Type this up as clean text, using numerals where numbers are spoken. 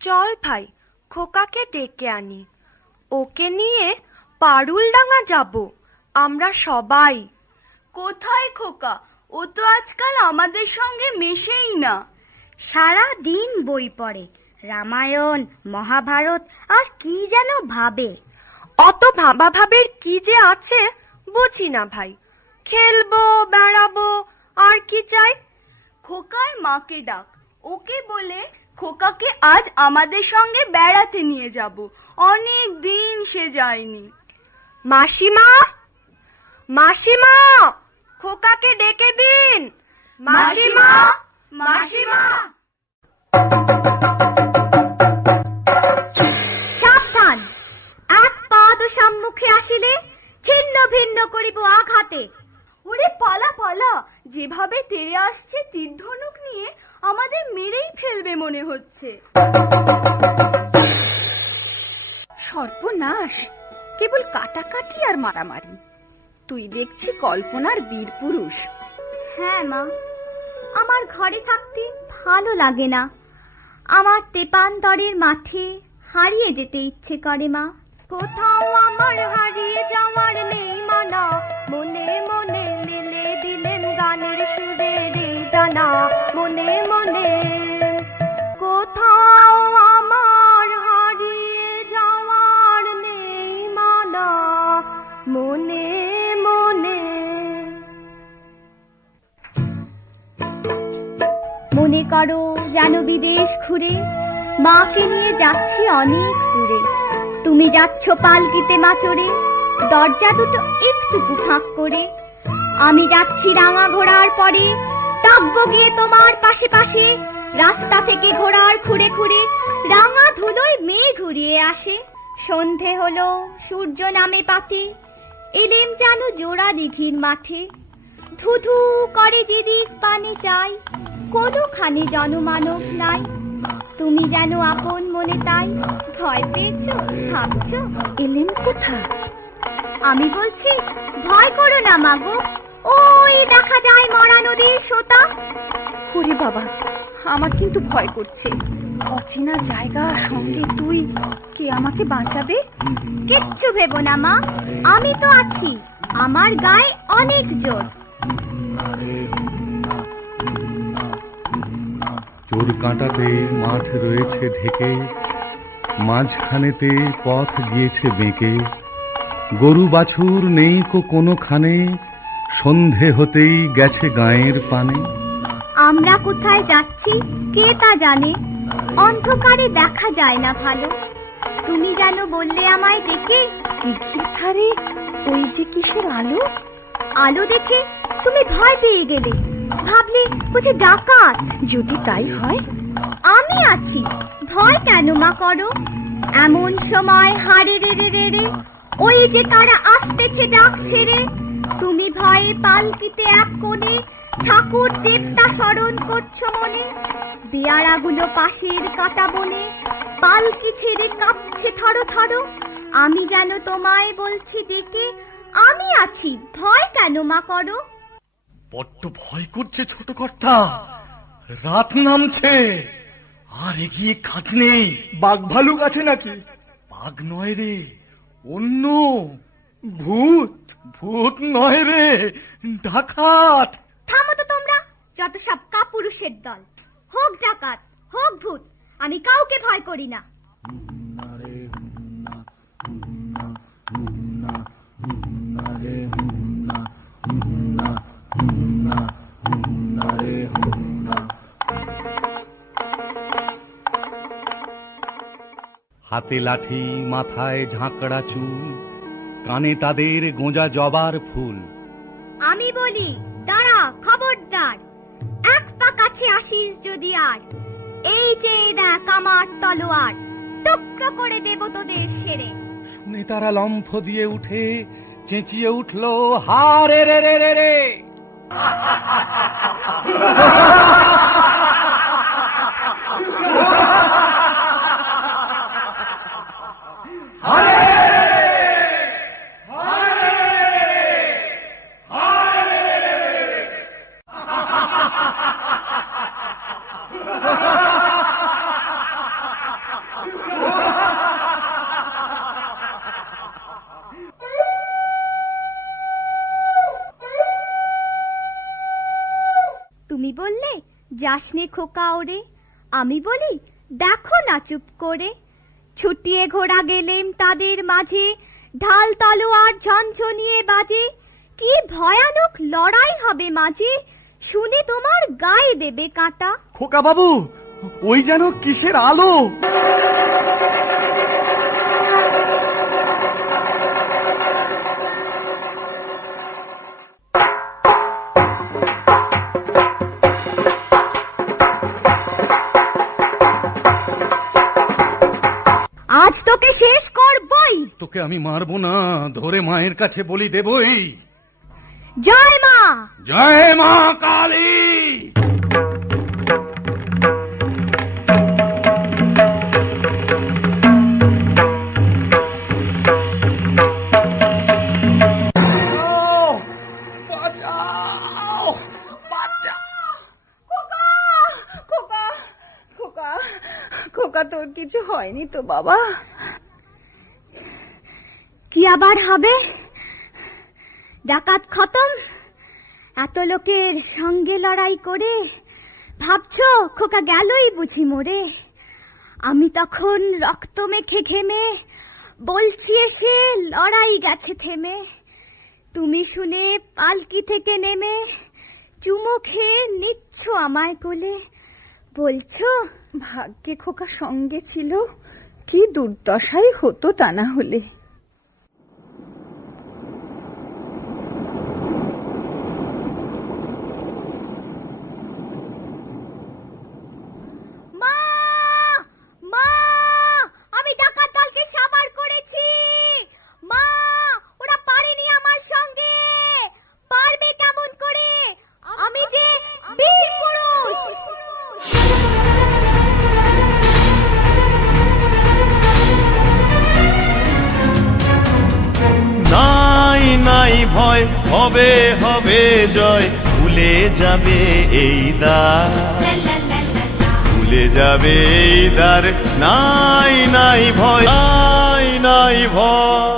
চল ভাই, খোকাকে ডেকে আনি। ওকে নিয়ে পারুলডাঙ্গা যাব আমরা সবাই। কোথায় খোকা? ও তো আজকাল আমাদের সঙ্গে মেশেই না। সারা দিন বই পড়ে, রামায়ণ, মহাভারত আর কি যেন ভাবে। অত ভাবা ভাবের কি যে আছে বুঝি না ভাই। খেলবো, বেড়াবো, আর কি চাই? খোকার মাকে ডাক, ওকে বলে খোকাকে আজ আমাদের সঙ্গে বেড়াতে নিয়ে যাব। অনেক দিন সে যায়নি। মাসিমা, মাসিমা, খোকাকে ডেকে দিন। মাসিমা, মাসিমা। সাবধান, এক পাদ সম্মুখে আসিলে ছিন্ন ভিন্ন করিব আঘাতে। ওরে পালা পালা, যেভাবে তেড়ে আসছে তীর-ধনুক নিয়ে আমাদের মেরেই ফেলবে মনে হচ্ছে। সর্বনাশ, কেবল কাটাকাটি আর মারামারি। তুই দেখছি কল্পনার বীর পুরুষ। হ্যাঁ মা, আমার ঘরে থাকতে ভালো লাগে না। আমার তেপান্তরের মাঠে হারিয়ে যেতে ইচ্ছে করে মা। কোথাও আমার হারিয়ে যাওয়ার নেই মানা, মনে মনে মিলে দিলেন গানের সুরের দানা। মনে মনে কোথাও আমার হারিয়ে যাওয়ার নেই মানা, মনে মনে। মনে করো যেন বিদেশ ঘুরে মাকে নিয়ে যাচ্ছি অনেক দূরে। তুমি যাচ্ছ পালকিতে মা চড়ে, দরজা দুটো একটুকু ফাঁক করে। আমি যাচ্ছি রাঙা ঘোড়ার পরে, ডাকবো গিয়ে তোমার পাশে পাশে। রাস্তা থেকে ঘোড়ার খুঁড়ে খুঁড়ে রাঙা ধুলোয় মেয়ে ঘুরিয়ে আসে। সন্ধে হলো, সূর্য নামে পাটে, এলেম যেন জোড়া দিঘির মাঠে। ধুধু করে যেদিক পানে চাই, কোনোখানে জনমানব নাই। তুমি যেন আপন মনে তাই ভয় পেয়েছো, ভাবছো এলেম কোথা? আমি বলছি ভয় করো না মাগো, ওই দেখা যায় মরা নদীর সোতা। ওরে বাবা, আমার কিন্তু ভয় করছে। অচেনা জায়গা, সঙ্গে তুই, কে আমাকে বাঁচাবে? কিচ্ছু ভেবো না মা, আমি তো আছি। আমার গায়ে অনেক জোর। চোর কাঁটাতে মাঠ রয়েছে ঢেকে, মাঝখানেতে পথ গিয়েছে বেঁকে। গরু বাছুর নেই কোনোখানে, সন্ধে হতেই গেছে গায়ের পানে। আমরা কোথায় যাচ্ছি কে তা জানে, অন্ধকারে দেখা যায় না ভালো। তুমি যেন বললে আমায় ডেকে, দিঘির ধারে ওই যে কিসের আলো। আলো দেখে তুমি ভয় পেয়ে গেলে, ভাবলে বুঝি ডাকাত। যদি তাই হয়, আমি আছি, ভয় কেন মা করো? এমন সময় হারে রে রে রে রে, ওই যে কারা আসতেছে ডাক ছেড়ে। তুমি ভয়ে পালকিতে এক কোণে ঠাকুর দেবতা স্মরণ করছো মনে। বেয়ারাগুলো পাশের কাটা বনে পালকি ছেড়ে কাঁপছে থরো থরো। আমি যেন তোমায় বলছি ডেকে, আমি আছি, ভয় কেন মা করো? বড্ড ভয় করছে ছোট কর্তা, রাত নামছে, আর এগিয়ে কাজ নেই। বাঘ ভালুক আছে নাকি? বাঘ নয় রে, অন্য ভূত। ভূত নয় রে, ডাকাত। থামো তো তোমরা, যত সব কাপুরুষের দল। হোক ডাকাত, হোক ভূত, আমি কাউকে ভয় করি না। হাতে লাঠি, মাথায় ঝাঁকড়া চুল, কানে তাদের গোঁজা জবার ফুল। আমি বলি, দাঁড়া, খবরদার, এক পা কাছে আসিস যদি আর, এই যে দেখ আমার তলোয়ার, টুকরো করে দেব তোদের সেরে। শুনে তারা লম্ফ দিয়ে উঠে চেঁচিয়ে উঠল, হা রে রে রে রে রে। তুমি বললে যাসনে খোকা ওরে, আমি বলি দেখো না চুপ করে। ছুটিয়ে ঘোড়া গেলেম তাদের মাঝে, ঢাল তলোয়ার ঝনঝনিয়ে বাজে। কি ভয়ানক লড়াই হবে মাঝে, শুনে তোমার গায়ে দেবে কাঁটা। খোকা বাবু, ওই যেন কিসের আলো। আজ তোকে শেষ করবই। তোকে আমি মারবো না, ধরে মায়ের কাছে বলি দেবই। জয় মা, জয় মা কালী। খোকা, তোর কিছু হয়নি তো বাবা? কি আবার হবে? ডাকাত খতম, এত লোকের সঙ্গে লড়াই করে ভাবছো খোকা গেলই বুঝি মরে। আমি তখন রক্ত মেখে ঘেমে বলছি এসে লড়াই গেছে থেমে। তুমি শুনে পালকি থেকে নেমে চুমো খেয়ে নিচ্ছ আমায় কোলে, বলছো ভাগ্যে খোকা সঙ্গে ছিল, কি দুর্দশাই হতো তা না হলে। মা, মা, আমি ডাকাত দলকে সাবার করেছি। মা, ওরা পারেনি আমার সঙ্গে, পারবে কেমন করে? আমি যে বীর পুরুষ। নাই নাই ভয়, হবে হবে জয়, ভুলে যাবে এই দ্বার, ভুলে যাবে এই দ্বার। নাই নাই ভয়, নাই নাই ভয়।